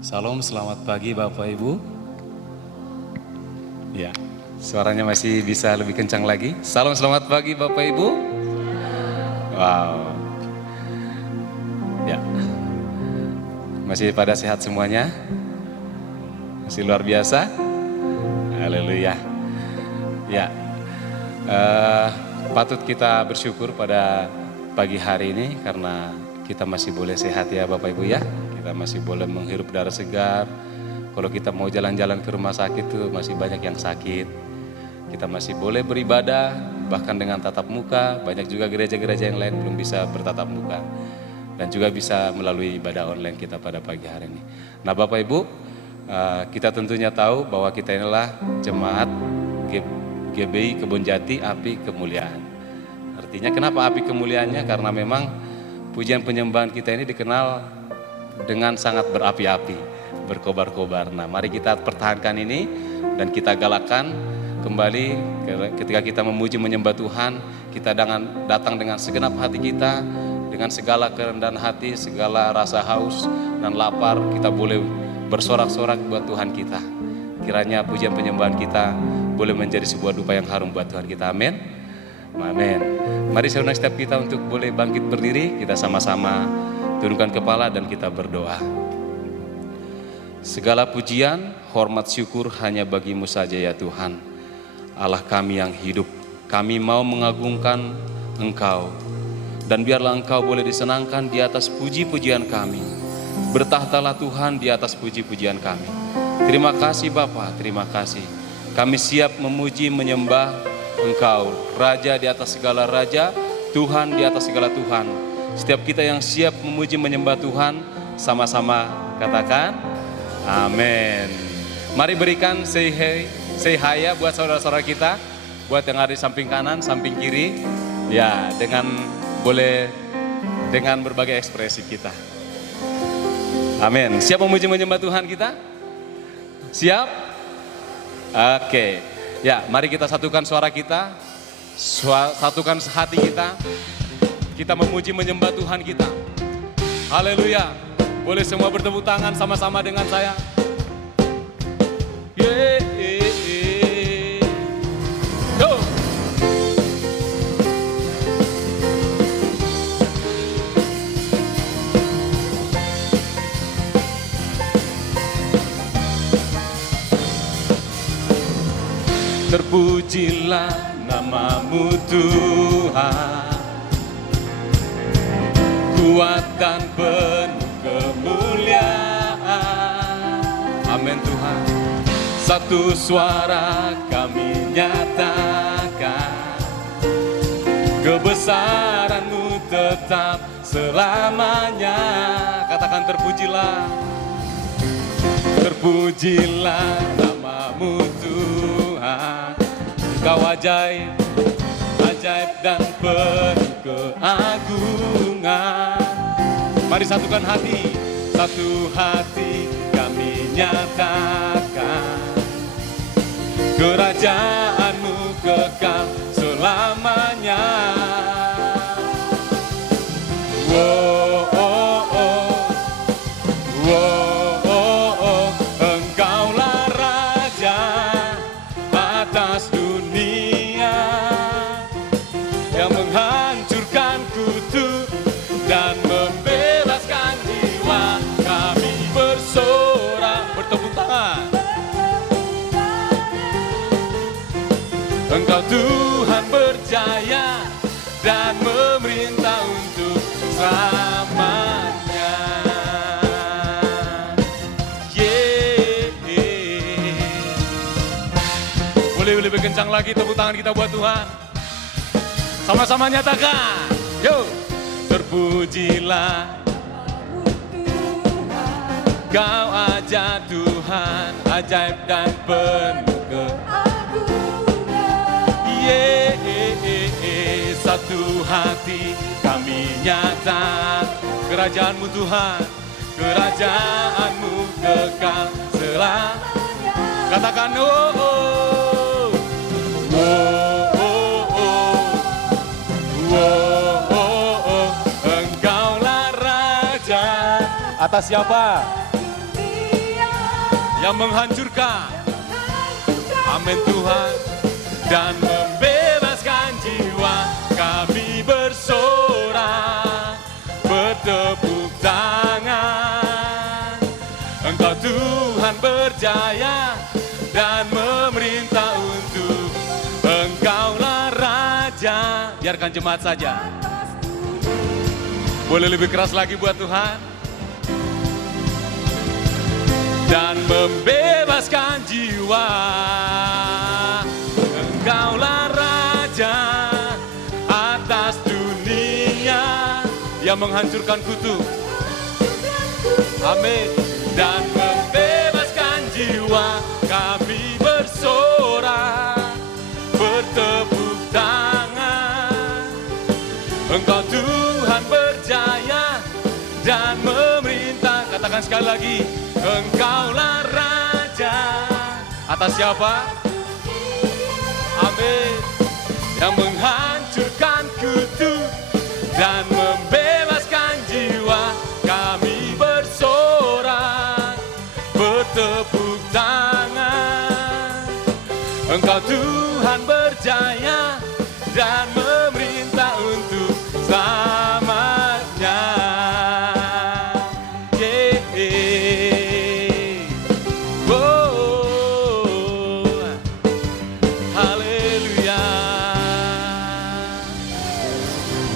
Salam, selamat pagi Bapak Ibu. Ya, suaranya masih bisa lebih kencang lagi. Salam, selamat pagi Bapak Ibu. Wow. Ya, masih pada sehat semuanya? Masih luar biasa? Haleluya. Ya, patut kita bersyukur pada pagi hari ini karena kita masih boleh sehat ya Bapak Ibu ya. Kita masih boleh menghirup udara segar. Kalau kita mau jalan-jalan ke rumah sakit tuh masih banyak yang sakit. Kita masih boleh beribadah bahkan dengan tatap muka. Banyak juga gereja-gereja yang lain belum bisa bertatap muka. Dan juga bisa melalui ibadah online kita pada pagi hari ini. Nah Bapak Ibu, kita tentunya tahu bahwa kita inilah jemaat GBI Kebon Jati Api Kemuliaan. Artinya kenapa api kemuliaannya? Karena memang pujian penyembahan kita ini dikenal dengan sangat berapi-api, berkobar-kobar. Nah mari kita pertahankan ini dan kita galakkan kembali ketika kita memuji menyembah Tuhan. Kita datang dengan segenap hati kita, dengan segala kerendahan hati, segala rasa haus dan lapar. Kita boleh bersorak-sorak buat Tuhan kita. Kiranya pujian penyembahan kita boleh menjadi sebuah dupa yang harum buat Tuhan kita. Amin. Amin. Mari saya undang setiap kita untuk boleh bangkit berdiri. Kita sama-sama tundukkan kepala dan kita berdoa. Segala pujian, hormat, syukur hanya bagi-Mu saja ya Tuhan. Allah kami yang hidup, kami mau mengagungkan Engkau. Dan biarlah Engkau boleh disenangkan di atas puji-pujian kami. Bertahtalah Tuhan di atas puji-pujian kami. Terima kasih Bapa, terima kasih. Kami siap memuji menyembah Engkau, Raja di atas segala Raja, Tuhan di atas segala Tuhan. Setiap kita yang siap memuji menyembah Tuhan, sama-sama katakan amin. Mari berikan say hi ya buat saudara-saudara kita, buat yang ada di samping kanan, samping kiri. Ya, boleh dengan berbagai ekspresi kita. Amin. Siap memuji menyembah Tuhan kita? Siap? Oke. Ya, mari kita satukan suara kita, satukan hati kita. Kita memuji menyembah Tuhan kita. Haleluya. Boleh semua bertepuk tangan sama-sama dengan saya. Go. Terpujilah nama-Mu Tuhan, kuat dan penuh kemuliaan. Amin Tuhan. Satu suara kami nyatakan, kebesaran-Mu tetap selamanya. Katakan terpujilah. Terpujilah nama-Mu Tuhan. Kau ajaib, ajaib dan penuh keagungan. Mari satukan hati, satu hati kami nyatakan, kerajaan-Mu kekal selamanya. Wow, oh, oh. Wow, oh, oh. Engkaulah Raja atas dunia, yang menghancurkan kutu dan membebaskan jiwa. Kami bersorak, bertepuk tangan. Engkau Tuhan berjaya dan memerintah untuk selamanya. Yeah. Boleh lebih kencang lagi tepuk tangan kita buat Tuhan. Sama-sama nyatakan. Yo. Terpujilah Kau aja Tuhan, ajaib dan penuh keagungan. Satu hati kami nyata, kerajaan-Mu Tuhan, kerajaan-Mu kekal selamanya. Katakan oh, oh. Oh, oh, oh. Oh, oh, oh. Engkaulah Raja atas siapa? yang menghancurkan. Amin Tuhan. Dan membebaskan jiwa, kami bersorak, bertepuk tangan. Engkau Tuhan berjaya dan memerintah untuk Engkaulah Raja. Biarkan jemaat saja. Boleh lebih keras lagi buat Tuhan. Dan membebaskan jiwa, Engkaulah Raja atas dunia yang menghancurkan kutuk. Amin. Dan membebaskan jiwa, kami bersorak, bertepuk tangan. Engkau Tuhan berjaya dan memerintah. Katakan sekali lagi, Engkaulah Raja atas siapa? Amin. Yang menghancurkan kutuk dan membebaskan jiwa, kami bersorak, bertepuk tangan. Engkau Tuhan berjaya dan memerintah untuk selamanya. Haleluya.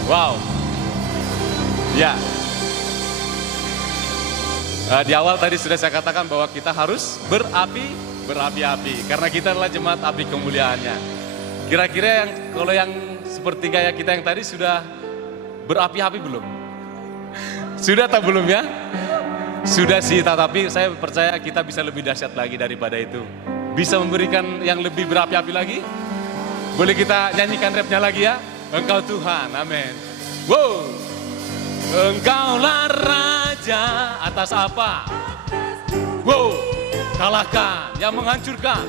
Wow. Ya. Di awal tadi sudah saya katakan bahwa kita harus berapi-api karena kita adalah jemaat api kemuliaannya. Kira-kira kalau yang seperti gaya kita yang tadi sudah berapi-api belum? Sudah atau belum ya? Sudah sih, tetapi saya percaya kita bisa lebih dahsyat lagi daripada itu. Bisa memberikan yang lebih berapi-api lagi? Boleh kita nyanyikan rapnya lagi ya? Engkau Tuhan, amin. Wow. Engkaulah Raja atas apa? Wow. Kalahkan yang menghancurkan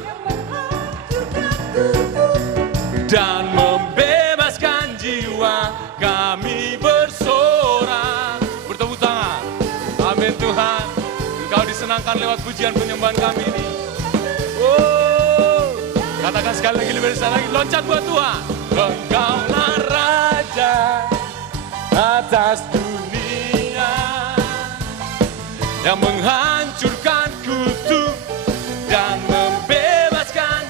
dan membebaskan jiwa, kami bersorak, bertepuk tangan. Amin Tuhan. Engkau disenangkan lewat pujian penyembahan kami ini. Oh, katakan sekali lagi, lebih besar lagi, loncat buat Tuhan. Engkaulah Raja atas dunia yang menghancurkan kutuk dan membebaskan.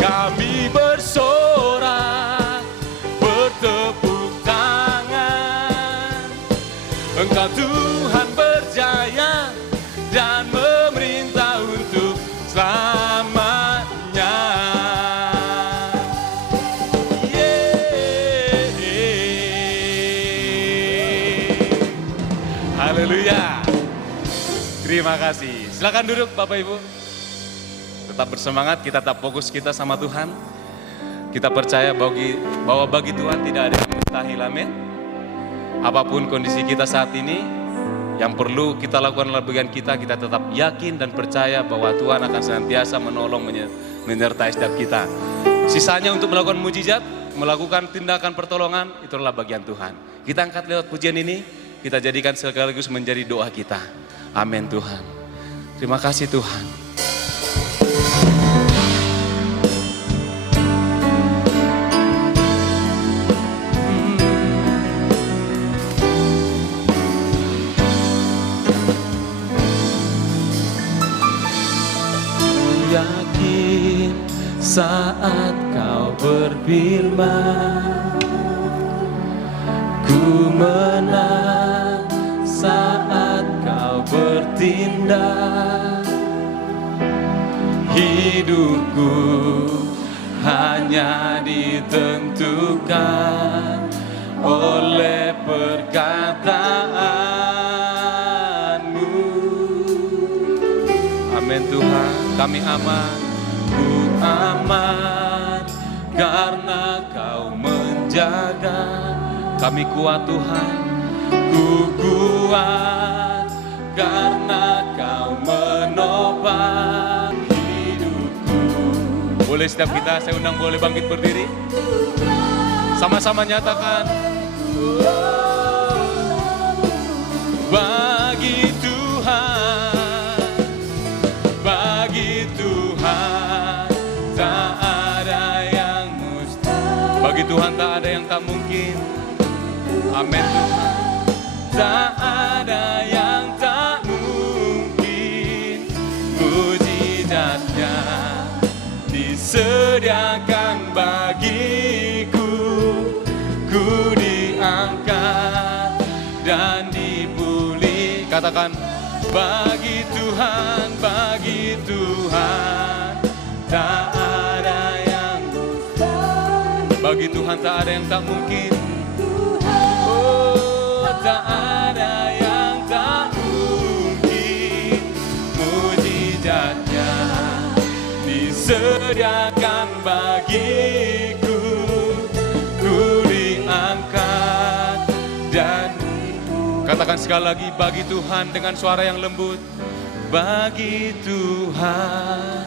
Kami bersorak, bertepuk tangan. Engkau Tuhan berjaya dan memerintah untuk selamanya. Haleluya. Terima kasih. Silakan duduk Bapak Ibu. Tetap bersemangat, kita tetap fokus kita sama Tuhan. Kita percaya bahwa bagi Tuhan tidak ada yang mustahil, amin. Apapun kondisi kita saat ini, yang perlu kita lakukan adalah bagian kita tetap yakin dan percaya bahwa Tuhan akan senantiasa menolong, menyertai setiap kita. Sisanya untuk melakukan mujizat, melakukan tindakan pertolongan, itulah bagian Tuhan. Kita angkat lewat pujian ini, kita jadikan sekaligus menjadi doa kita. Amin Tuhan. Terima kasih Tuhan. Yakin saat kau berfirman, ku menang saat kau bertindak. Hidupku hanya ditentukan oleh perkataanmu. Amin Tuhan, kami aman, ku aman karena kau menjaga. Kami kuat Tuhan, ku kuat karena kau menopang hidupku. Boleh setiap kita, saya undang boleh bangkit berdiri. Sama-sama nyatakan. Bagi Tuhan Tuhan tak ada yang tak mungkin. Amin Tuhan. Tak ada yang tak mungkin, mujizatnya disediakan bagiku. Ku diangkat dan dipulih. Katakan, bagi Tuhan tak ada yang mustahil. Bagi Tuhan tak ada yang tak mungkin. Oh, tak ada yang tak mungkin, mujizatnya disediakan bagiku. Ku diangkat dan katakan sekali lagi, bagi Tuhan dengan suara yang lembut. Bagi Tuhan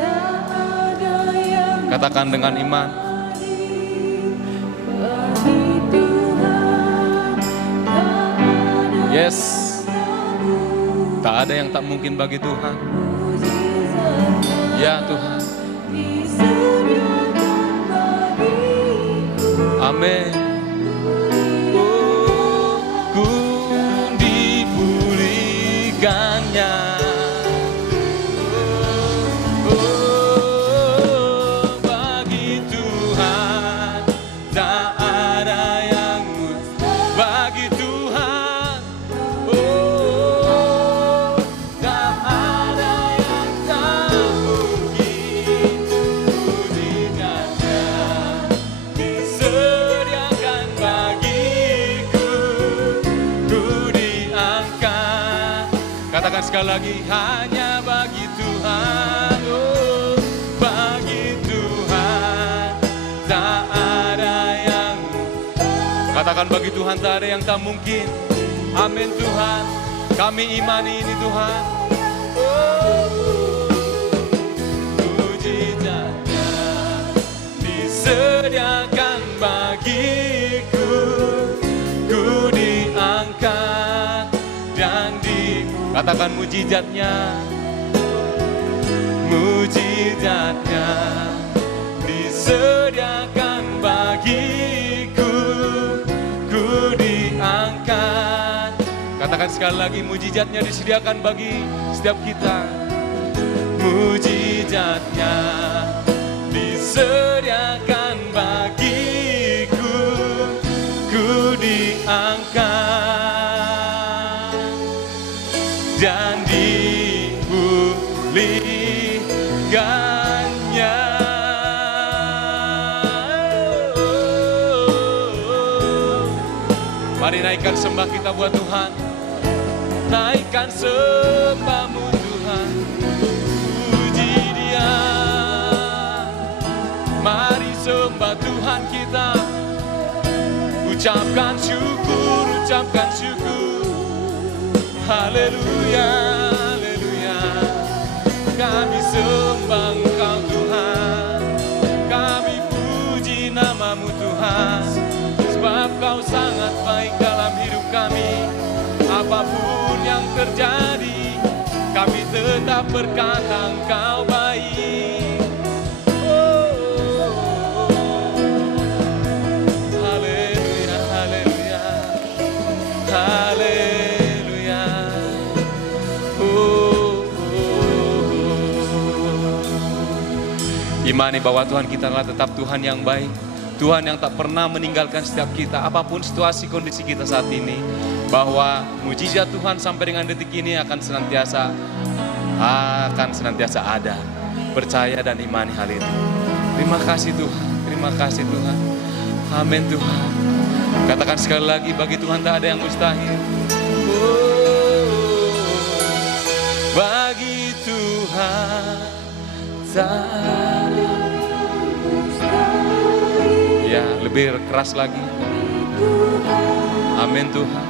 tak ada yang katakan dengan iman. Bagi Tuhan tak ada. Yes. Tak ada yang tak mungkin bagi Tuhan. Ya Tuhan. Amin. Bagi Tuhan tak ada yang mustahil. Bagi Tuhan, oh, tak ada yang tak mungkin, mujizatnya disediakan bagiku. Ku diangkat. Katakan sekali lagi, hanya bagi Tuhan. Oh, bagi Tuhan tak ada yang. Katakan, bagi Tuhan tak ada yang tak mungkin. Amin Tuhan. Kami imani ini Tuhan. Oh, mujizatnya disediakan bagiku. Ku diangkat dan katakan, mujizatnya disediakan bagiku. Ku diangkat. Katakan sekali lagi, mujizatnya disediakan bagi setiap kita. Mujizatnya disediakan bagiku. Ku diangkat dan dipulihkannya. Mari naikkan sembah kita buat Tuhan. Naikkan sembahmu Tuhan. Puji Dia. Mari sembah Tuhan kita. Ucapkan syukur, ucapkan syukur. Haleluya, haleluya. Kami sembah Engkau Tuhan. Kami puji nama-Mu Tuhan. Sebab Kau sangat baik dalam hidup kami. Apapun yang terjadi, kami tetap berkata Engkau baik. Oh, haleluya, haleluya, haleluya. Imani bahwa Tuhan kita adalah tetap Tuhan yang baik. Tuhan yang tak pernah meninggalkan setiap kita, apapun situasi kondisi kita saat ini, bahwa mujizat Tuhan sampai dengan detik ini akan senantiasa ada. Percaya dan imani hal itu. Terima kasih Tuhan, terima kasih Tuhan. Amin Tuhan. Katakan sekali lagi, bagi Tuhan tak ada yang mustahil. Oh, bagi Tuhan tak ada yang mustahil. Ya, lebih keras lagi. Amin Tuhan.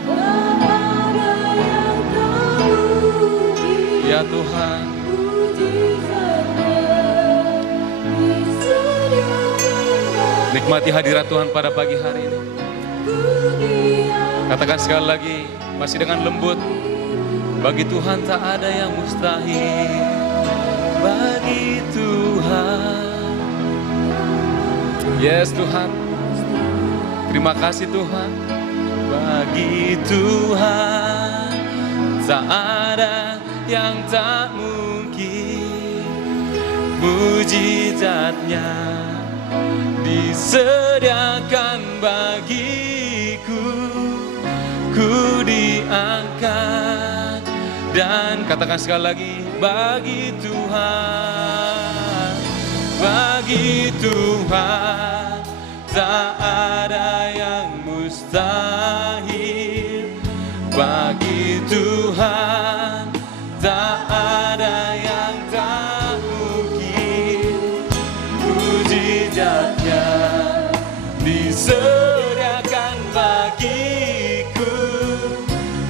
Ya Tuhan. Nikmati hadirat Tuhan pada pagi hari ini. Katakan sekali lagi, masih dengan lembut. Bagi Tuhan tak ada yang mustahil. Bagi Tuhan. Yes Tuhan. Terima kasih Tuhan. Bagi Tuhan tak ada yang tak mungkin. Mujizatnya disediakan bagiku. Ku diangkat dan katakan sekali lagi, bagi Tuhan, bagi Tuhan tak ada yang mustahil. Bagi Tuhan tak ada yang tak mungkin. Mujizatnya disediakan bagiku.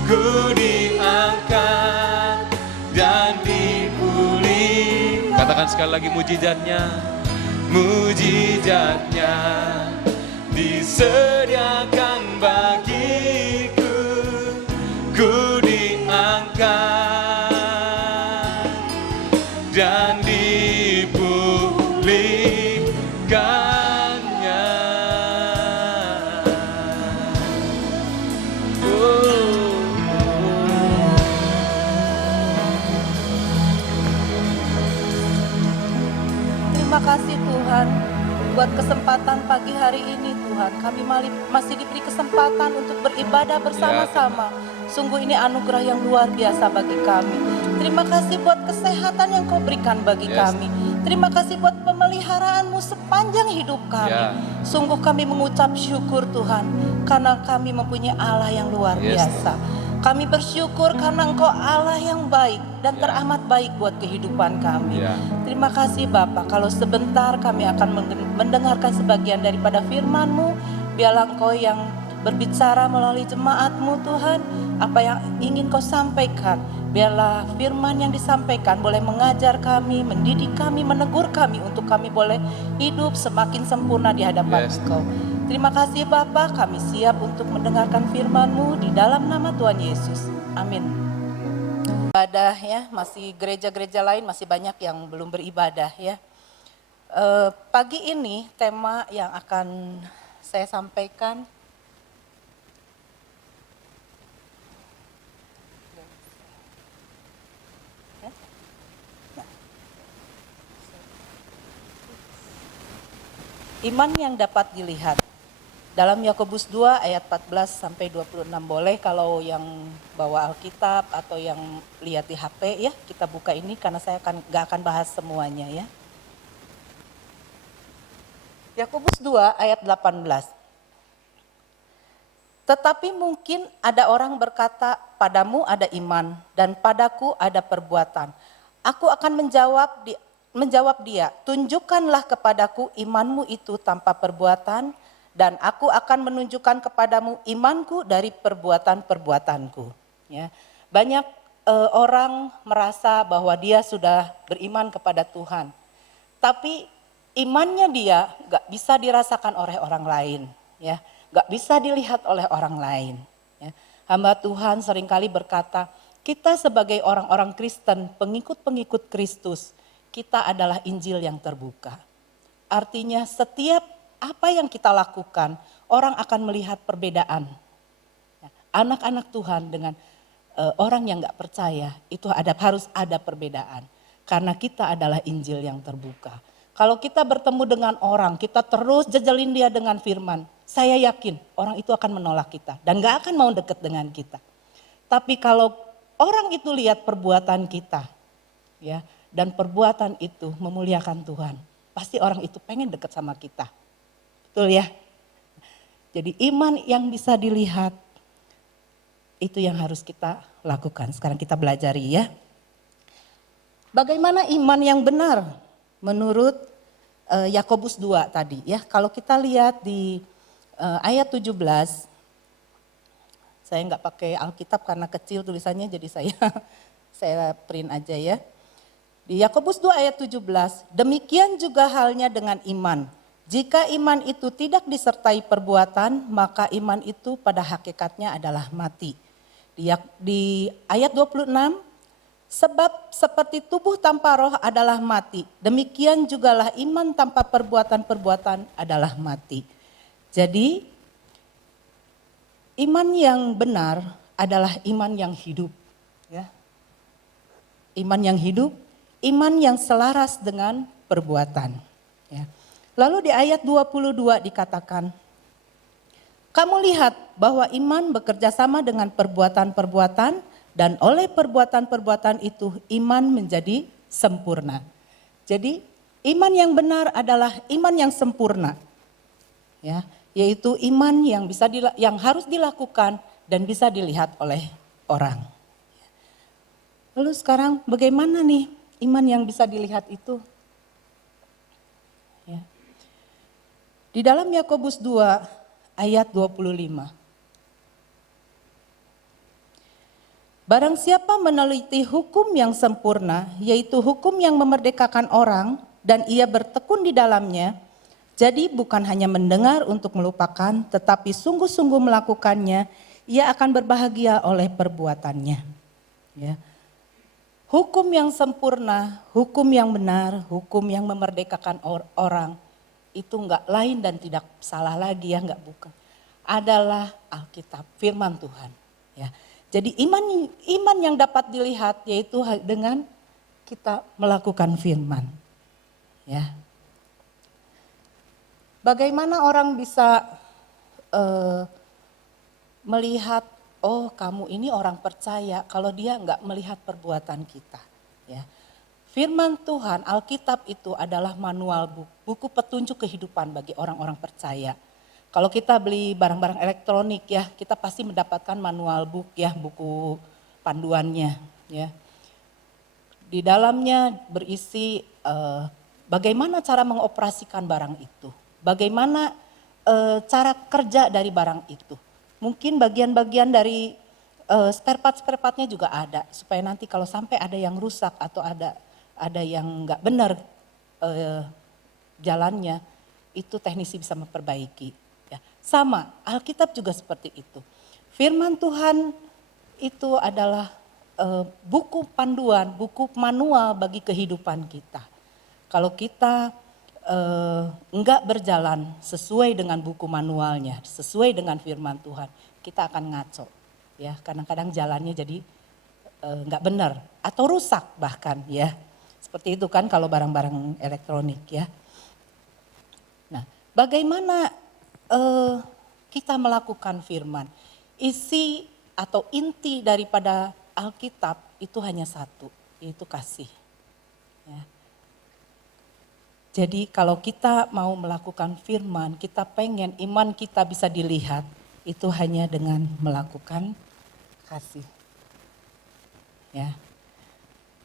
Ku diangkat dan dipulih. Katakan sekali lagi, mujizatnya, mujizatnya disediakan bagiku. Ku diangkat dan dipulihkannya. Terima kasih Tuhan buat kesempatan pagi hari ini Tuhan. Kami masih diberi kesempatan untuk beribadah bersama-sama. Sungguh ini anugerah yang luar biasa bagi kami. Terima kasih buat kesehatan yang Kau berikan bagi kami. Terima kasih buat pemeliharaan-Mu sepanjang hidup kami. Sungguh kami mengucap syukur Tuhan, karena kami mempunyai Allah yang luar biasa. Kami bersyukur karena Engkau Allah yang baik dan teramat baik buat kehidupan kami. Terima kasih Bapa. Kalau sebentar kami akan mendengarkan sebagian daripada firman-Mu, biarlah Engkau yang berbicara melalui jemaat-Mu Tuhan. Apa yang ingin Kau sampaikan, biarlah firman yang disampaikan boleh mengajar kami, mendidik kami, menegur kami untuk kami boleh hidup semakin sempurna di hadapan Engkau. Terima kasih Bapa, kami siap untuk mendengarkan firman-Mu di dalam nama Tuhan Yesus. Amin. Ibadah ya, masih gereja-gereja lain masih banyak yang belum beribadah ya. Pagi ini tema yang akan saya sampaikan iman yang dapat dilihat. Dalam Yakobus 2 ayat 14 sampai 26 boleh kalau yang bawa Alkitab atau yang lihat di HP ya, kita buka ini karena saya gak akan bahas semuanya ya. Yakobus 2 ayat 18. Tetapi mungkin ada orang berkata, padamu ada iman dan padaku ada perbuatan. Aku akan menjawab dia, tunjukkanlah kepadaku imanmu itu tanpa perbuatan, dan aku akan menunjukkan kepadamu imanku dari perbuatan-perbuatanku. Ya. Banyak orang merasa bahwa dia sudah beriman kepada Tuhan, tapi imannya dia gak bisa dirasakan oleh orang lain, ya, gak bisa dilihat oleh orang lain. Ya. Hamba Tuhan seringkali berkata, kita sebagai orang-orang Kristen, pengikut-pengikut Kristus, kita adalah Injil yang terbuka. Artinya setiap apa yang kita lakukan, orang akan melihat perbedaan. Anak-anak Tuhan dengan orang yang gak percaya, itu harus ada perbedaan. Karena kita adalah Injil yang terbuka. Kalau kita bertemu dengan orang, kita terus jejelin dia dengan firman, saya yakin orang itu akan menolak kita dan gak akan mau deket dengan kita. Tapi kalau orang itu lihat perbuatan kita, ya, dan perbuatan itu memuliakan Tuhan, pasti orang itu pengen deket sama kita. Betul ya? Jadi iman yang bisa dilihat, itu yang harus kita lakukan. Sekarang kita belajari ya. Bagaimana iman yang benar menurut Yakobus 2 tadi ya. Kalau kita lihat di ayat 17, saya nggak pakai Alkitab karena kecil tulisannya, jadi saya print aja ya. Di Yakobus 2 ayat 17, demikian juga halnya dengan iman. Jika iman itu tidak disertai perbuatan, maka iman itu pada hakikatnya adalah mati. Di ayat 26, sebab seperti tubuh tanpa roh adalah mati, demikian jugalah iman tanpa perbuatan-perbuatan adalah mati. Jadi iman yang benar adalah iman yang hidup. Ya. Iman yang hidup, iman yang selaras dengan perbuatan. Ya. Lalu di ayat 22 dikatakan, kamu lihat bahwa iman bekerja sama dengan perbuatan-perbuatan dan oleh perbuatan-perbuatan itu iman menjadi sempurna. Jadi iman yang benar adalah iman yang sempurna. Ya, yaitu iman yang harus dilakukan dan bisa dilihat oleh orang. Lalu sekarang bagaimana nih iman yang bisa dilihat itu? Ya. Di dalam Yakobus 2 ayat 25. Barang siapa meneliti hukum yang sempurna, yaitu hukum yang memerdekakan orang, dan ia bertekun di dalamnya, jadi bukan hanya mendengar untuk melupakan, tetapi sungguh-sungguh melakukannya, ia akan berbahagia oleh perbuatannya. Ya. Hukum yang sempurna, hukum yang benar, hukum yang memerdekakan orang, itu enggak lain dan tidak salah lagi ya, enggak bukan. Adalah Alkitab, firman Tuhan. Ya. Jadi iman yang dapat dilihat yaitu dengan kita melakukan firman. Ya. Bagaimana orang bisa melihat, oh kamu ini orang percaya kalau dia enggak melihat perbuatan kita. Ya. Firman Tuhan, Alkitab itu adalah manual buku petunjuk kehidupan bagi orang-orang percaya. Kalau kita beli barang-barang elektronik ya, kita pasti mendapatkan manual book ya, buku panduannya ya. Di dalamnya berisi bagaimana cara mengoperasikan barang itu, bagaimana cara kerja dari barang itu. Mungkin bagian-bagian dari spare part-nya juga ada, supaya nanti kalau sampai ada yang rusak atau ada yang nggak benar jalannya, itu teknisi bisa memperbaiki. Ya, sama, Alkitab juga seperti itu. Firman Tuhan itu adalah buku panduan, buku manual bagi kehidupan kita. Kalau kita enggak berjalan sesuai dengan buku manualnya, sesuai dengan firman Tuhan, kita akan ngaco. Ya, kadang-kadang jalannya jadi enggak benar atau rusak bahkan ya. Seperti itu kan kalau barang-barang elektronik ya. Nah, bagaimana kita melakukan firman? Isi atau inti daripada Alkitab itu hanya satu, yaitu kasih. Ya. Jadi kalau kita mau melakukan firman, kita pengen iman kita bisa dilihat, itu hanya dengan melakukan kasih. Ya.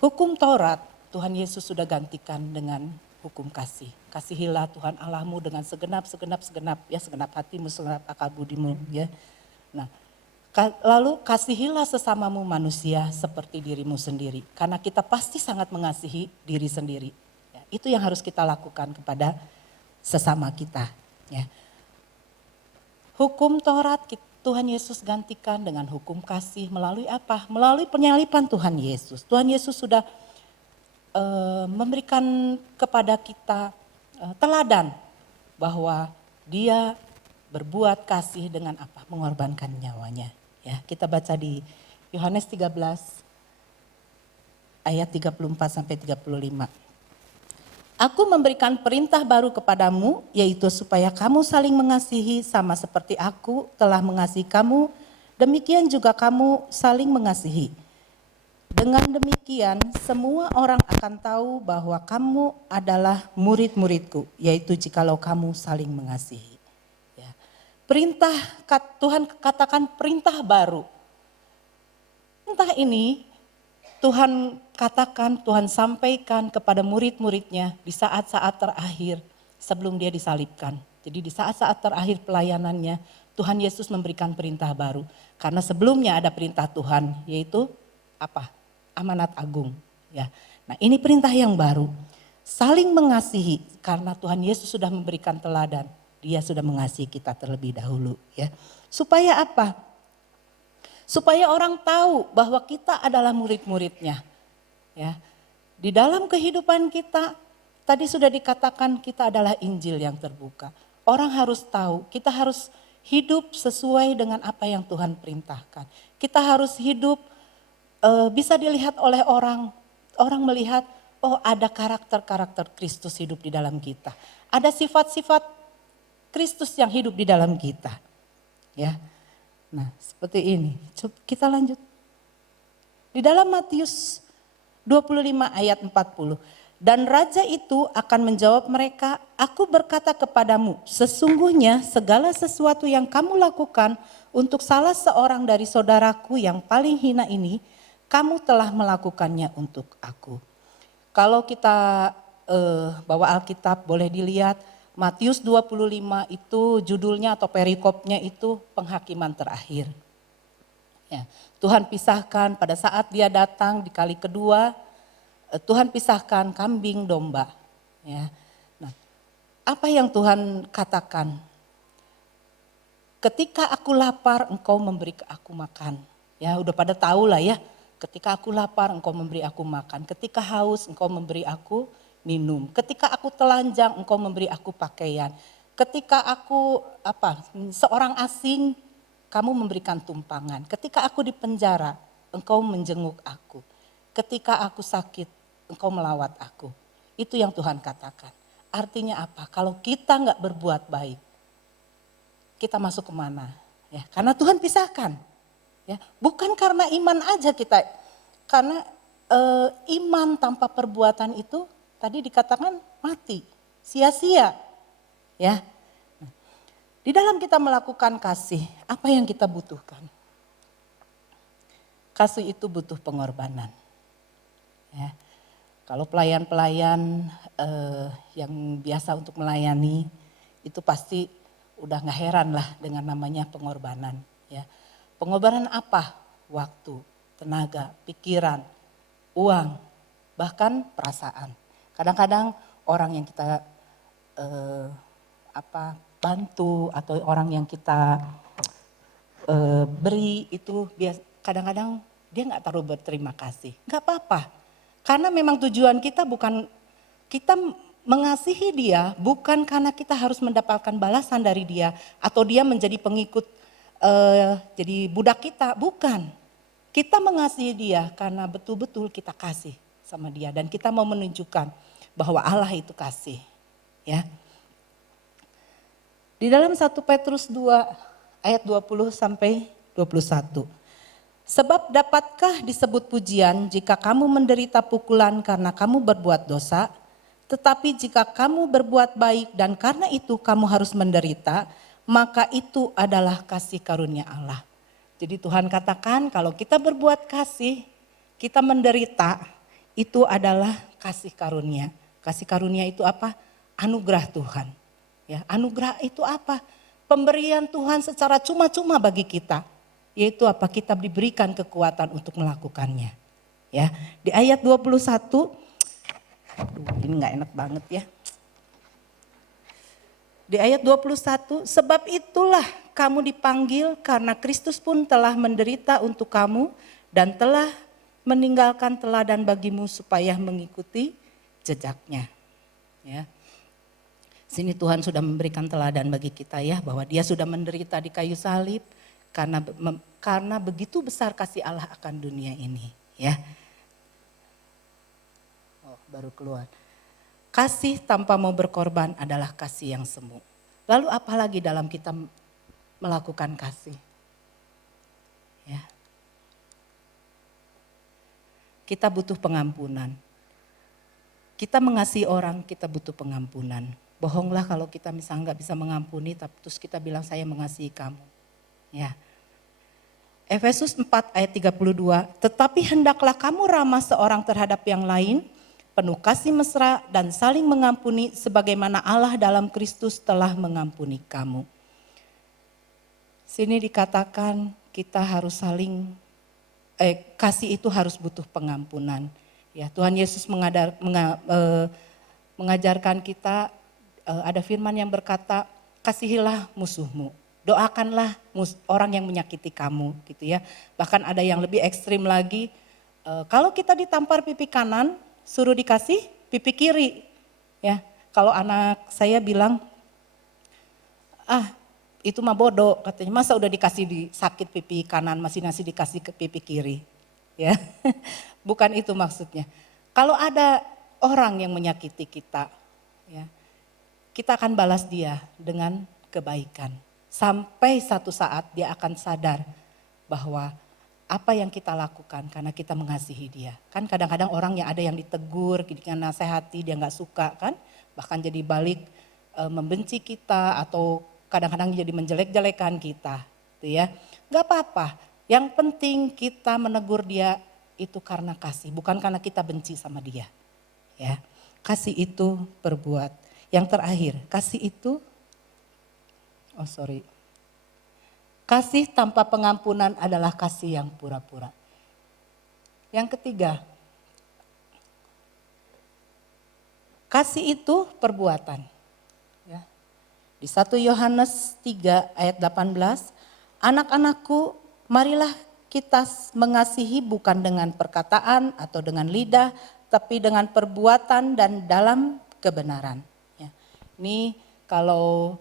Hukum Taurat, Tuhan Yesus sudah gantikan dengan hukum kasih. Kasihilah Tuhan Allahmu dengan segenap hatimu, segenap akal budimu ya. Nah, lalu kasihilah sesamamu manusia seperti dirimu sendiri. Karena kita pasti sangat mengasihi diri sendiri. Ya, itu yang harus kita lakukan kepada sesama kita. Ya. Hukum Taurat Tuhan Yesus gantikan dengan hukum kasih melalui apa? Melalui penyaliban Tuhan Yesus. Tuhan Yesus sudah memberikan kepada kita teladan bahwa dia berbuat kasih dengan apa? Mengorbankan nyawanya. Ya, kita baca di Yohanes 13 ayat 34 sampai 35. Aku memberikan perintah baru kepadamu, yaitu supaya kamu saling mengasihi sama seperti aku telah mengasihi kamu, demikian juga kamu saling mengasihi. Dengan demikian semua orang akan tahu bahwa kamu adalah murid-muridku, yaitu jikalau kamu saling mengasihi. Ya. Perintah, Tuhan katakan perintah baru. Perintah ini Tuhan katakan, Tuhan sampaikan kepada murid-muridnya di saat-saat terakhir sebelum dia disalibkan. Jadi di saat-saat terakhir pelayanannya Tuhan Yesus memberikan perintah baru. Karena sebelumnya ada perintah Tuhan yaitu apa? Amanat agung. Ya. Nah ini perintah yang baru. Saling mengasihi karena Tuhan Yesus sudah memberikan teladan. Dia sudah mengasihi kita terlebih dahulu. Ya. Supaya apa? Supaya orang tahu bahwa kita adalah murid-muridnya. Ya. Di dalam kehidupan kita, tadi sudah dikatakan kita adalah Injil yang terbuka. Orang harus tahu, kita harus hidup sesuai dengan apa yang Tuhan perintahkan. Kita harus hidup bisa dilihat oleh orang. Orang melihat, oh ada karakter-karakter Kristus hidup di dalam kita. Ada sifat-sifat Kristus yang hidup di dalam kita. Ya. Nah, seperti ini. Coba kita lanjut. Di dalam Matius 25 ayat 40. Dan raja itu akan menjawab mereka, aku berkata kepadamu, sesungguhnya segala sesuatu yang kamu lakukan untuk salah seorang dari saudaraku yang paling hina ini, kamu telah melakukannya untuk aku. Kalau kita bawa Alkitab boleh dilihat, Matius 25 itu judulnya atau perikopnya itu penghakiman terakhir. Ya, Tuhan pisahkan pada saat dia datang di kali kedua, Tuhan pisahkan kambing domba. Ya. Nah, apa yang Tuhan katakan? Ketika aku lapar, engkau memberi aku makan. Ya, udah pada tahu lah ya. Ketika aku lapar, engkau memberi aku makan. Ketika haus, engkau memberi aku minum. Ketika aku telanjang, engkau memberi aku pakaian. Ketika aku seorang asing, kamu memberikan tumpangan. Ketika aku di penjara, engkau menjenguk aku. Ketika aku sakit, engkau melawat aku. Itu yang Tuhan katakan. Artinya apa? Kalau kita nggak berbuat baik, kita masuk kemana? Ya, karena Tuhan pisahkan. Ya, bukan karena iman aja kita. Karena iman tanpa perbuatan itu tadi dikatakan mati, sia-sia. Ya. Di dalam kita melakukan kasih, apa yang kita butuhkan? Kasih itu butuh pengorbanan. Ya. Kalau pelayan-pelayan yang biasa untuk melayani, itu pasti udah gak heran lah dengan namanya pengorbanan. Ya. Pengorbanan apa? Waktu, tenaga, pikiran, uang, bahkan perasaan. Kadang-kadang orang yang kita bantu atau orang yang kita beri itu kadang-kadang dia gak terlalu berterima kasih. Gak apa-apa. Karena memang tujuan kita bukan, kita mengasihi dia bukan karena kita harus mendapatkan balasan dari dia. Atau dia menjadi pengikut, jadi budak kita, bukan. Kita mengasihi dia karena betul-betul kita kasih sama dia. Dan kita mau menunjukkan bahwa Allah itu kasih. Ya. Di dalam 1 Petrus 2 ayat 20 sampai 21. Sebab dapatkah disebut pujian jika kamu menderita pukulan karena kamu berbuat dosa, tetapi jika kamu berbuat baik dan karena itu kamu harus menderita, maka itu adalah kasih karunia Allah. Jadi Tuhan katakan kalau kita berbuat kasih, kita menderita, itu adalah kasih karunia. Kasih karunia itu apa? Anugerah Tuhan. Ya, anugerah itu apa? Pemberian Tuhan secara cuma-cuma bagi kita. Yaitu apa? Kita diberikan kekuatan untuk melakukannya. Ya, di ayat 21, ini gak enak banget ya. Di ayat 21, sebab itulah kamu dipanggil karena Kristus pun telah menderita untuk kamu dan telah meninggalkan teladan bagimu supaya mengikuti jejaknya. Ya. Sini Tuhan sudah memberikan teladan bagi kita ya, bahwa dia sudah menderita di kayu salib karena begitu besar kasih Allah akan dunia ini. Ya. Oh, baru keluar. Kasih tanpa mau berkorban adalah kasih yang semu. Lalu apalagi dalam kita melakukan kasih? Ya. Kita butuh pengampunan. Kita mengasihi orang, kita butuh pengampunan. Bohonglah kalau kita misalnya nggak bisa mengampuni, terus kita bilang saya mengasihi kamu. Ya. Efesus 4 ayat 32, tetapi hendaklah kamu ramah seorang terhadap yang lain, penuh kasih mesra dan saling mengampuni sebagaimana Allah dalam Kristus telah mengampuni kamu. Sini dikatakan kita harus saling, kasih itu harus butuh pengampunan. Ya, Tuhan Yesus mengajarkan kita, ada firman yang berkata, kasihilah musuhmu, doakanlah orang yang menyakiti kamu, gitu ya. Bahkan ada yang lebih ekstrim lagi, kalau kita ditampar pipi kanan, suruh dikasih pipi kiri. Ya, kalau anak saya bilang, itu mah bodoh katanya, masa udah dikasih di sakit pipi kanan masih nasi dikasih ke pipi kiri. Ya. Bukan itu maksudnya. Kalau ada orang yang menyakiti kita, ya, kita akan balas dia dengan kebaikan. Sampai satu saat dia akan sadar bahwa apa yang kita lakukan karena kita mengasihi dia. Kan kadang-kadang orang yang ada yang ditegur, dengan nasihati dia nggak suka kan. Bahkan jadi balik membenci kita atau kadang-kadang jadi menjelek-jelekan kita. Gitu ya. Gak apa-apa, yang penting kita menegur dia itu karena kasih, bukan karena kita benci sama dia. Ya, kasih itu berbuat. Yang terakhir, kasih tanpa pengampunan adalah kasih yang pura-pura. Yang ketiga, kasih itu perbuatan. Ya. Di 1 Yohanes 3 ayat 18, anak-anakku, marilah kita mengasihi bukan dengan perkataan atau dengan lidah, tapi dengan perbuatan dan dalam kebenaran. Ya. Ini kalau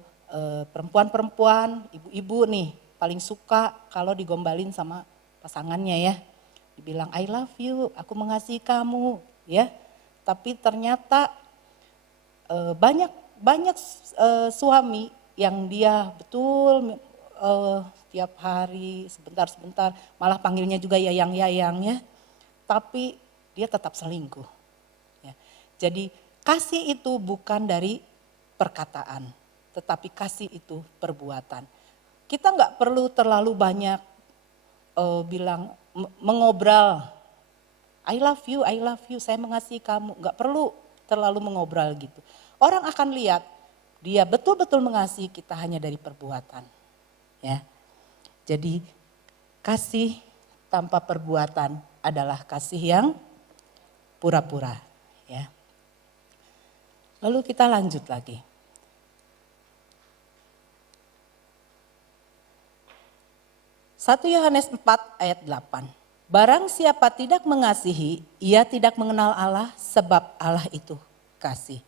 perempuan-perempuan, ibu-ibu nih paling suka kalau digombalin sama pasangannya ya. Dibilang I love you, aku mengasihi kamu ya. Tapi ternyata banyak suami yang dia betul tiap hari sebentar-sebentar malah panggilnya juga yayang-yayang ya. Tapi dia tetap selingkuh. Ya. Jadi kasih itu bukan dari perkataan, tetapi kasih itu perbuatan. Kita nggak perlu terlalu banyak bilang mengobrol, I love you, saya mengasihi kamu. Nggak perlu terlalu mengobrol gitu. Orang akan lihat dia betul-betul mengasihi kita hanya dari perbuatan. Ya. Jadi kasih tanpa perbuatan adalah kasih yang pura-pura. Ya. Lalu kita lanjut lagi. 1 Yohanes 4 ayat 8. Barang siapa tidak mengasihi, ia tidak mengenal Allah sebab Allah itu kasih.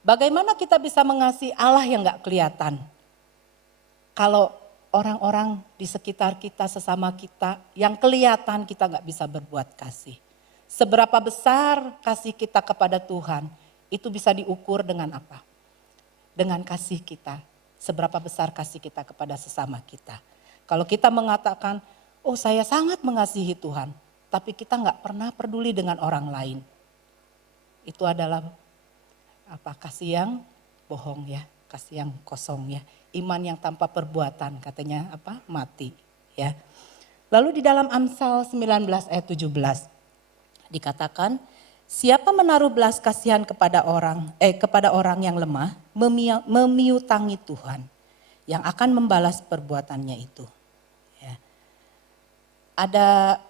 Bagaimana kita bisa mengasihi Allah yang gak kelihatan? Kalau orang-orang di sekitar kita, sesama kita, yang kelihatan kita gak bisa berbuat kasih. Seberapa besar kasih kita kepada Tuhan, itu bisa diukur dengan apa? Dengan kasih kita. Seberapa besar kasih kita kepada sesama kita. Kalau kita mengatakan, oh saya sangat mengasihi Tuhan, tapi kita gak pernah peduli dengan orang lain. Itu adalah apa? Kasih yang bohong ya, kasih yang kosong ya. Iman yang tanpa perbuatan katanya apa? Mati ya. Lalu di dalam Amsal 19 ayat 17 dikatakan, siapa menaruh belas kasihan kepada orang yang lemah, memiutangi Tuhan yang akan membalas perbuatannya itu. Ya. Ada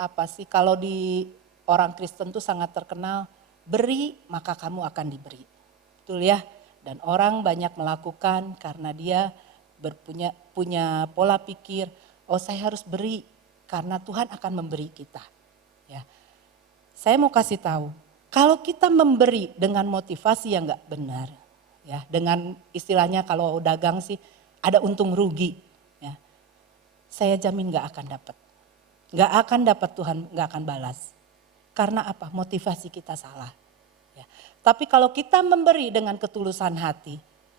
apa sih kalau di orang Kristen tuh sangat terkenal, beri maka kamu akan diberi. Betul ya? Dan orang banyak melakukan karena dia punya pola pikir, oh saya harus beri karena Tuhan akan memberi kita. Ya. Saya mau kasih tahu, kalau kita memberi dengan motivasi yang gak benar, ya, dengan istilahnya kalau dagang sih ada untung rugi, ya, saya jamin gak akan dapat. Gak akan dapat, Tuhan gak akan balas. Karena apa? Motivasi kita salah. Ya. Tapi kalau kita memberi dengan ketulusan hati,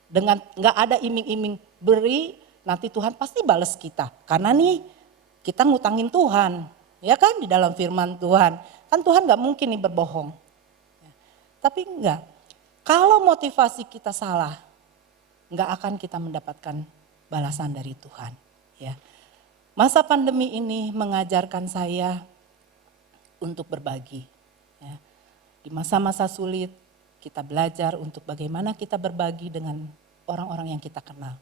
dengan gak ada iming-iming beri, nanti Tuhan pasti balas kita. Karena nih kita ngutangin Tuhan, ya kan di dalam firman Tuhan. Kan Tuhan gak mungkin nih berbohong. Ya. Tapi enggak, kalau motivasi kita salah, gak akan kita mendapatkan balasan dari Tuhan. Ya. Masa pandemi ini mengajarkan saya untuk berbagi. Ya. Di masa-masa sulit kita belajar untuk bagaimana kita berbagi dengan orang-orang yang kita kenal.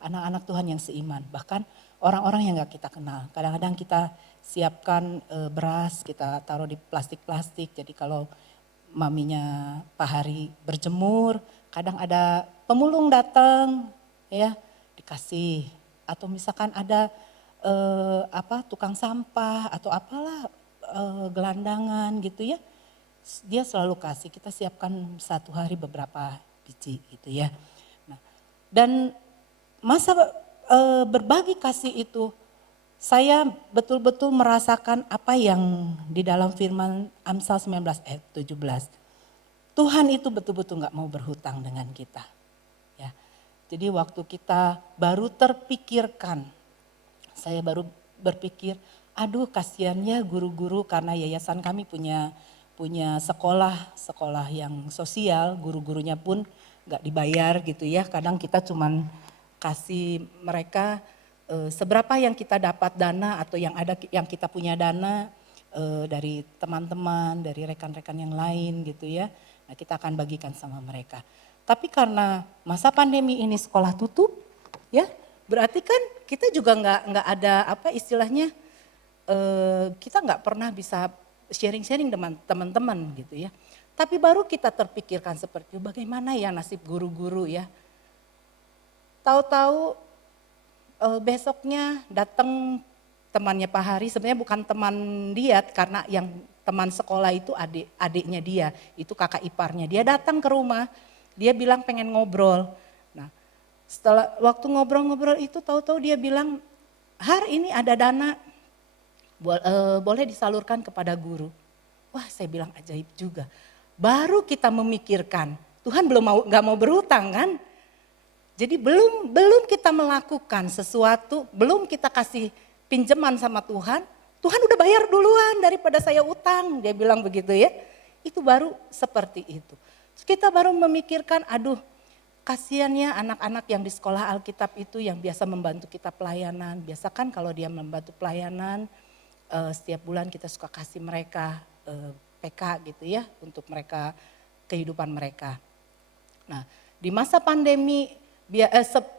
Anak-anak Tuhan yang seiman, bahkan orang-orang yang gak kita kenal. Kadang-kadang kita siapkan beras, kita taruh di plastik-plastik. Jadi kalau maminya Pak Hari berjemur, kadang ada pemulung datang, ya dikasih. Atau misalkan ada tukang sampah atau apalah gelandangan gitu ya. Dia selalu kasih, kita siapkan satu hari beberapa biji gitu ya. Nah, Dan masa berbagi kasih itu, saya betul-betul merasakan apa yang di dalam firman Amsal 19 ayat 17. Tuhan itu betul-betul gak mau berhutang dengan kita. Ya. Jadi waktu kita baru terpikirkan, saya baru berpikir, aduh kasihan ya guru-guru, karena yayasan kami punya sekolah yang sosial, guru-gurunya pun gak dibayar gitu ya. Kadang kita cuman kasih mereka seberapa yang kita dapat dana atau yang kita punya dana dari teman-teman, dari rekan-rekan yang lain gitu ya. Nah, kita akan bagikan sama mereka. Tapi karena masa pandemi ini sekolah tutup, ya berarti kan kita juga nggak ada apa istilahnya, kita nggak pernah bisa sharing-sharing dengan teman-teman gitu ya. Tapi baru kita terpikirkan seperti itu, bagaimana ya nasib guru-guru ya. Tahu-tahu besoknya datang temannya Pak Hari, sebenarnya bukan teman dia karena yang teman sekolah itu adiknya dia, itu kakak iparnya. Dia datang ke rumah, dia bilang pengen ngobrol. Nah, setelah waktu ngobrol-ngobrol itu tahu-tahu dia bilang, Har ini ada dana, boleh disalurkan kepada guru. Wah, saya bilang ajaib juga. Baru kita memikirkan, Tuhan nggak mau berhutang kan? Jadi belum kita melakukan sesuatu, belum kita kasih pinjaman sama Tuhan, Tuhan udah bayar duluan daripada saya utang, dia bilang begitu ya. Itu baru seperti itu. Terus kita baru memikirkan, aduh kasihannya anak-anak yang di sekolah Alkitab itu yang biasa membantu kita pelayanan. Biasa kan kalau dia membantu pelayanan, setiap bulan kita suka kasih mereka PK gitu ya, untuk mereka, kehidupan mereka. Nah di masa pandemi,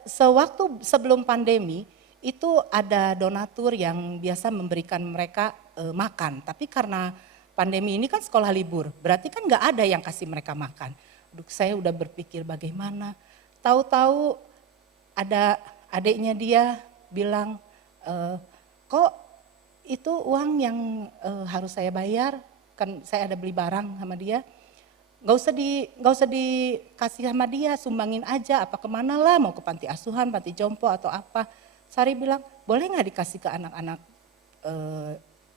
sewaktu sebelum pandemi, itu ada donatur yang biasa memberikan mereka makan. Tapi karena pandemi ini kan sekolah libur, berarti kan gak ada yang kasih mereka makan. Aduh, saya udah berpikir bagaimana, tahu-tahu ada adiknya dia bilang, kok itu uang yang harus saya bayar, kan saya ada beli barang sama dia. Gak usah dikasih sama dia, sumbangin aja, apa kemana lah, mau ke panti asuhan, panti jompo atau apa. Sari bilang, boleh gak dikasih ke anak-anak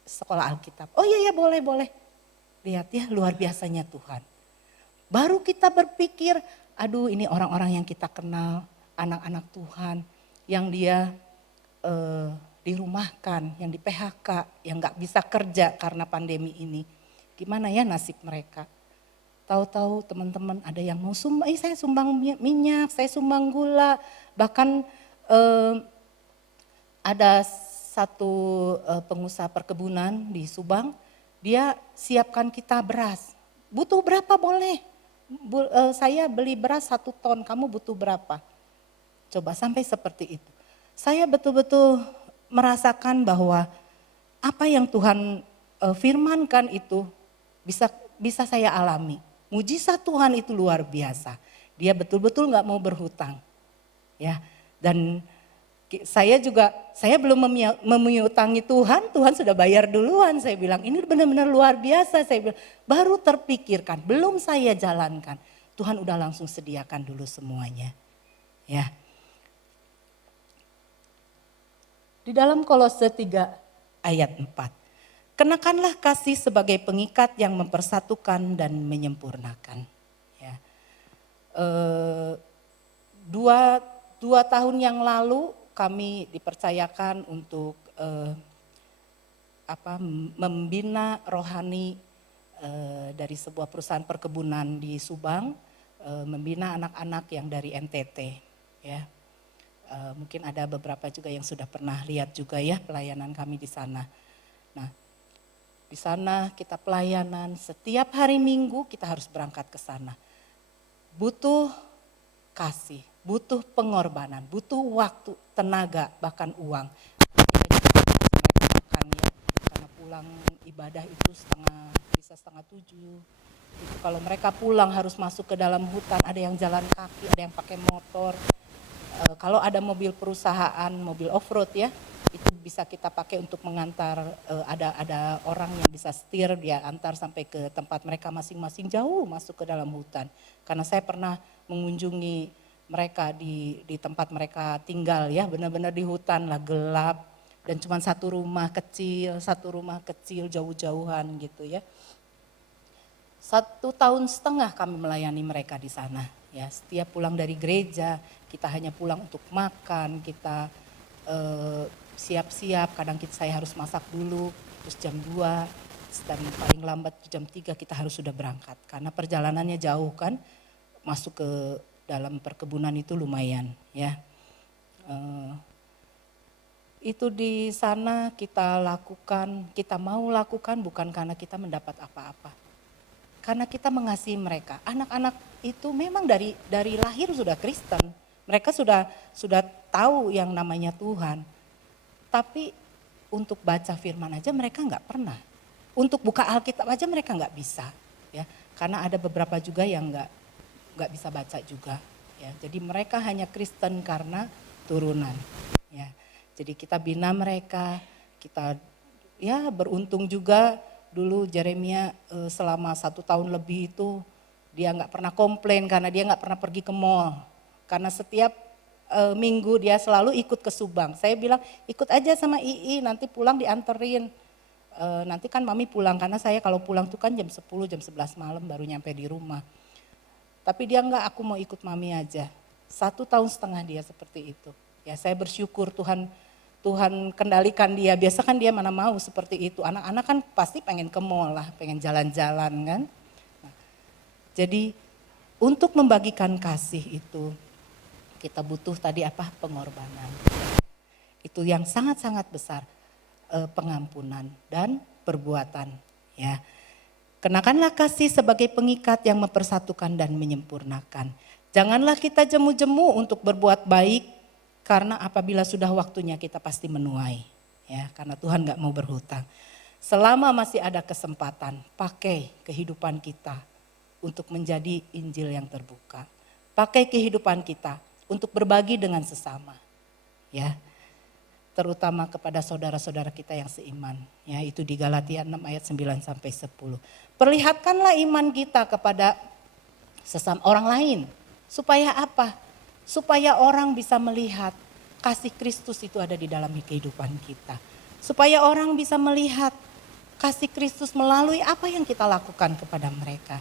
sekolah Alkitab? Oh iya boleh. Lihat ya luar biasanya Tuhan. Baru kita berpikir, aduh ini orang-orang yang kita kenal, anak-anak Tuhan, yang dia dirumahkan, yang di PHK, yang gak bisa kerja karena pandemi ini. Gimana ya nasib mereka? Tahu-tahu teman-teman ada yang mau sumbang, saya sumbang minyak, saya sumbang gula, bahkan ada satu pengusaha perkebunan di Subang, dia siapkan kita beras. Butuh berapa boleh? Saya beli beras 1 ton, kamu butuh berapa? Coba sampai seperti itu. Saya betul-betul merasakan bahwa apa yang Tuhan firmankan itu bisa saya alami. Mujizat Tuhan itu luar biasa. Dia betul-betul nggak mau berhutang. Ya, dan saya belum memiutangi Tuhan sudah bayar duluan. Saya bilang ini benar-benar luar biasa. Saya bilang baru terpikirkan, belum saya jalankan. Tuhan udah langsung sediakan dulu semuanya. Ya. Di dalam Kolose 3 ayat 4. Kenakanlah kasih sebagai pengikat yang mempersatukan dan menyempurnakan. Ya. Dua tahun yang lalu kami dipercayakan untuk membina rohani dari sebuah perusahaan perkebunan di Subang, membina anak-anak yang dari NTT. Ya. Mungkin ada beberapa juga yang sudah pernah lihat juga ya pelayanan kami di sana. Nah, di sana kita pelayanan setiap hari Minggu kita harus berangkat ke sana. Butuh kasih, butuh pengorbanan, butuh waktu, tenaga, bahkan uang. Makan ya, karena pulang ibadah itu bisa setengah 7. Itu kalau mereka pulang harus masuk ke dalam hutan, ada yang jalan kaki, ada yang pakai motor. Kalau ada mobil perusahaan, mobil off-road ya, itu bisa kita pakai untuk mengantar, ada orang yang bisa setir, dia antar sampai ke tempat mereka masing-masing jauh masuk ke dalam hutan. Karena saya pernah mengunjungi mereka di tempat mereka tinggal ya, benar-benar di hutan lah, gelap, dan cuma satu rumah kecil jauh-jauhan gitu ya. 1,5 tahun kami melayani mereka di sana ya. Setiap pulang dari gereja kita hanya pulang untuk makan, kita siap-siap, kadang saya harus masak dulu, terus jam 2 dan paling lambat jam 3 kita harus sudah berangkat. Karena perjalanannya jauh kan, masuk ke dalam perkebunan itu lumayan ya. Itu di sana kita lakukan, kita mau lakukan bukan karena kita mendapat apa-apa. Karena kita mengasihi mereka. Anak-anak itu memang dari lahir sudah Kristen. Mereka sudah tahu yang namanya Tuhan. Tapi untuk baca firman aja mereka nggak pernah. Untuk buka Alkitab aja mereka nggak bisa. Ya, karena ada beberapa juga yang nggak bisa baca juga. Ya, jadi mereka hanya Kristen karena turunan. Ya, jadi kita bina mereka, kita ya beruntung juga. Dulu Jeremia selama 1 tahun lebih itu dia nggak pernah komplain karena dia nggak pernah pergi ke mall. Karena setiap minggu dia selalu ikut ke Subang. Saya bilang ikut aja sama Ii, nanti pulang dianterin. Nanti kan mami pulang, karena saya kalau pulang tuh kan jam 10, jam 11 malam baru nyampe di rumah. Tapi dia enggak, aku mau ikut mami aja. 1,5 tahun dia seperti itu. Ya saya bersyukur Tuhan kendalikan dia. Biasa kan dia mana mau seperti itu. Anak-anak kan pasti pengen ke mall lah, pengen jalan-jalan kan. Nah, jadi untuk membagikan kasih itu kita butuh tadi apa? Pengorbanan. Itu yang sangat-sangat besar, pengampunan dan perbuatan ya. Kenakanlah kasih sebagai pengikat yang mempersatukan dan menyempurnakan. Janganlah kita jemu-jemu untuk berbuat baik, karena apabila sudah waktunya kita pasti menuai. Ya, karena Tuhan gak mau berhutang. Selama masih ada kesempatan, pakai kehidupan kita untuk menjadi Injil yang terbuka. Pakai kehidupan kita untuk berbagi dengan sesama. Ya, terutama kepada saudara-saudara kita yang seiman. Ya, itu di Galatia 6 ayat 9 sampai 10. Perlihatkanlah iman kita kepada sesama orang lain. Supaya apa? Supaya orang bisa melihat kasih Kristus itu ada di dalam kehidupan kita. Supaya orang bisa melihat kasih Kristus melalui apa yang kita lakukan kepada mereka.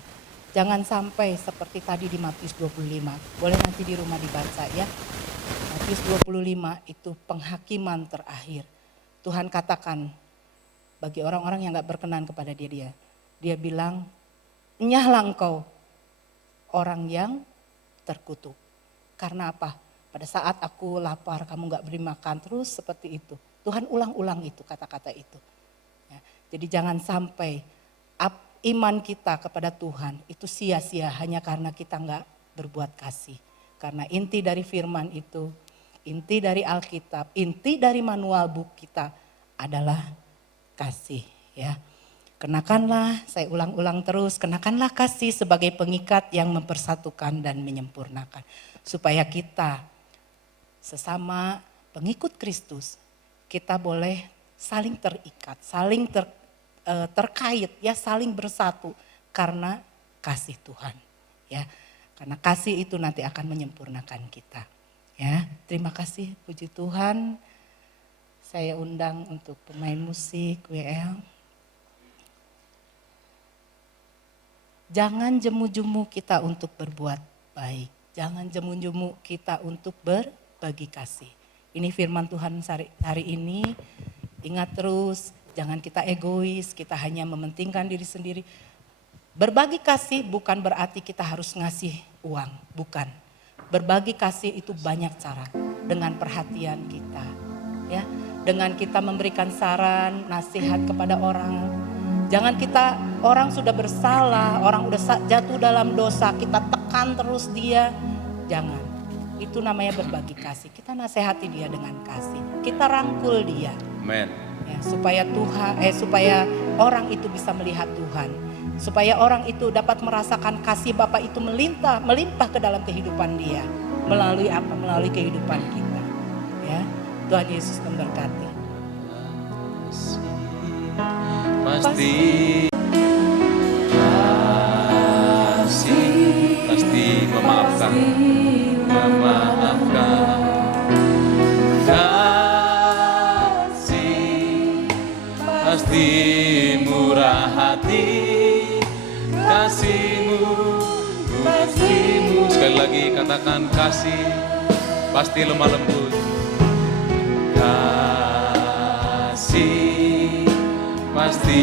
Jangan sampai seperti tadi di Matius 25. Boleh nanti di rumah dibaca ya. Matius 25 itu penghakiman terakhir. Tuhan katakan bagi orang-orang yang gak berkenan kepada dia. Dia bilang, nyahlah engkau orang yang terkutuk. Karena apa? Pada saat aku lapar, kamu gak beri makan, terus seperti itu. Tuhan ulang-ulang itu kata-kata itu. Ya, jadi jangan sampai iman kita kepada Tuhan itu sia-sia hanya karena kita gak berbuat kasih. Karena inti dari firman itu, inti dari Alkitab, inti dari manual buku kita adalah kasih. Ya, kenakanlah, saya ulang-ulang terus, kenakanlah kasih sebagai pengikat yang mempersatukan dan menyempurnakan. Supaya kita sesama pengikut Kristus, kita boleh saling terikat, saling terkait, ya saling bersatu karena kasih Tuhan. Ya, karena kasih itu nanti akan menyempurnakan kita. Ya, terima kasih, puji Tuhan. Saya undang untuk pemain musik WL. Jangan jemu-jemu kita untuk berbuat baik. Jangan jemu-jemu kita untuk berbagi kasih. Ini firman Tuhan hari ini. Ingat terus, jangan kita egois, kita hanya mementingkan diri sendiri. Berbagi kasih bukan berarti kita harus ngasih uang, bukan. Berbagi kasih itu banyak cara, dengan perhatian kita. Ya, dengan kita memberikan saran, nasihat kepada orang. Jangan kita, orang sudah bersalah, orang udah jatuh dalam dosa, kita tekan terus dia. Jangan, itu namanya berbagi kasih. Kita nasihati dia dengan kasih, kita rangkul dia. Amen. Ya, supaya orang itu bisa melihat Tuhan. Supaya orang itu dapat merasakan kasih Bapa itu melimpah ke dalam kehidupan dia. Melalui apa? Melalui kehidupan kita. Ya, Tuhan Yesus memberkati. Pasti memaafkan. memaafkan. Kasih pasti murah hati, kasih-Mu, kasih-Mu. Sekali lagi katakan, kasih pasti lemah lembut. Kasih pasti